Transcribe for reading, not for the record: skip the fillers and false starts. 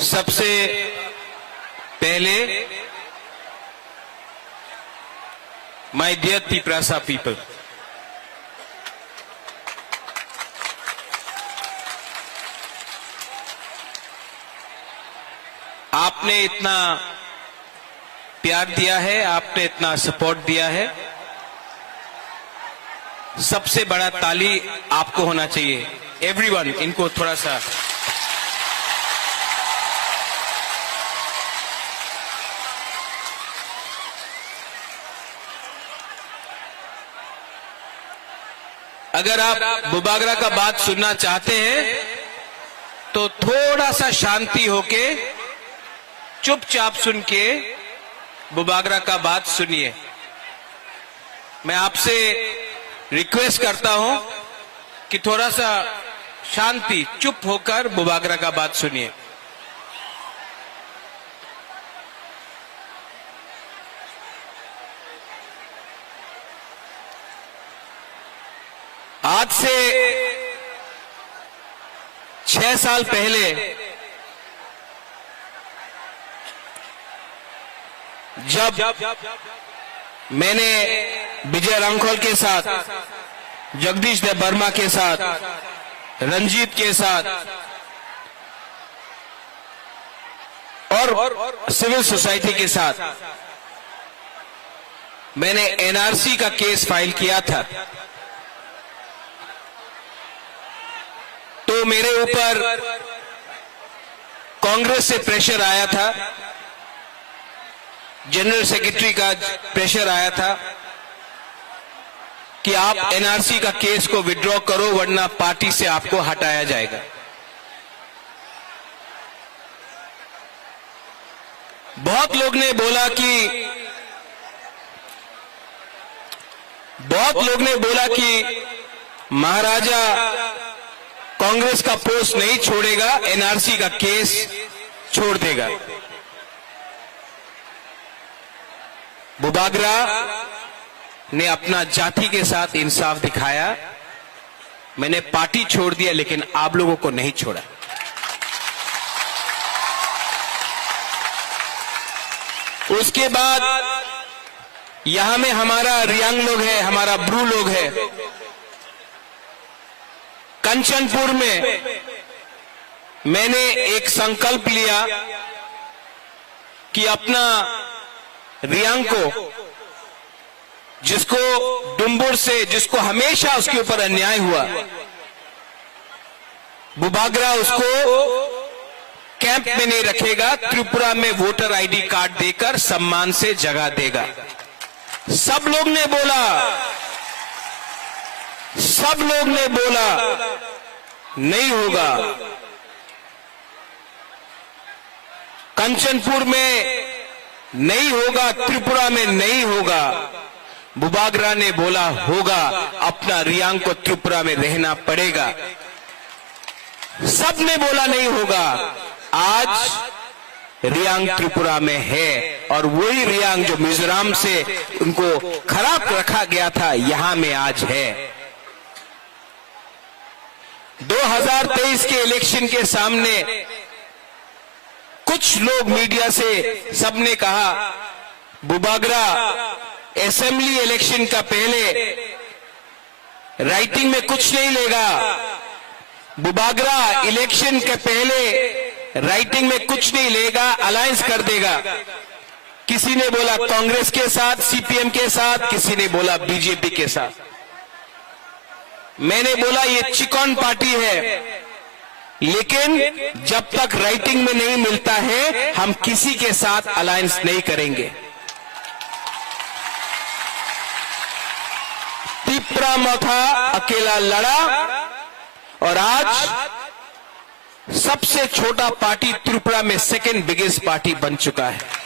सबसे पहले my dear Tiprasa people, आपने इतना प्यार दिया है, आपने इतना सपोर्ट दिया है। सबसे बड़ा ताली आपको होना चाहिए। एवरीवन, इनको थोड़ा सा अगर आप बुबागरा का बात सुनना चाहते हैं तो थोड़ा सा शांति होके चुपचाप सुन के बुबागरा का बात सुनिए। मैं आपसे रिक्वेस्ट करता हूं कि थोड़ा सा शांति, चुप होकर बुबागरा का बात सुनिए। आज से 6 साल पहले जब मैंने विजय रांखोल के साथ, जगदीश देव वर्मा के साथ, रंजीत के साथ और सिविल सोसाइटी के साथ मैंने एनआरसी का केस फाइल किया था, तो मेरे ऊपर कांग्रेस से प्रेशर आया था, जनरल सेक्रेटरी का प्रेशर आया था कि आप एनआरसी का केस को विड्रॉ करो वरना पार्टी से आपको हटाया जाएगा। बहुत लोग ने बोला कि महाराजा कांग्रेस का पोस्ट नहीं छोड़ेगा, एनआरसी का केस छोड़ देगा। बुबागरा ने अपना जाति के साथ इंसाफ दिखाया। मैंने पार्टी छोड़ दिया लेकिन आप लोगों को नहीं छोड़ा। उसके बाद यहां में हमारा रियांग लोग है, हमारा ब्रू लोग है। कंचनपुर में मैंने एक संकल्प लिया कि अपना रियांग को, जिसको डुम्बुर से, जिसको हमेशा उसके ऊपर अन्याय हुआ, बुबागरा उसको कैंप में नहीं रखेगा, त्रिपुरा में वोटर आईडी कार्ड देकर सम्मान से जगह देगा। सब लोग ने बोला नहीं होगा। कंचनपुर में नहीं होगा, त्रिपुरा में नहीं होगा। बुबागरा ने बोला होगा, अपना रियांग को त्रिपुरा में रहना पड़ेगा। सब ने बोला नहीं होगा। आज रियांग त्रिपुरा में है और वही रियांग जो मिजोरम से उनको खराब रखा गया था, यहां में आज है। 2023 के इलेक्शन के सामने कुछ लोग मीडिया से सबने कहा बुबागरा असेंबली इलेक्शन का पहले राइटिंग में कुछ नहीं लेगा, बुबागरा इलेक्शन के पहले राइटिंग में कुछ नहीं लेगा, अलायंस कर देगा। किसी ने बोला कांग्रेस के साथ, सीपीएम के साथ, किसी ने बोला बीजेपी के साथ। मैंने बोला ये चिकन पार्टी है, लेकिन जब तक राइटिंग में नहीं मिलता है हम किसी के साथ अलायंस नहीं करेंगे। तिपरा मोथा अकेला लड़ा और आज सबसे छोटा पार्टी त्रिपुरा में सेकंड बिगेस्ट पार्टी बन चुका है।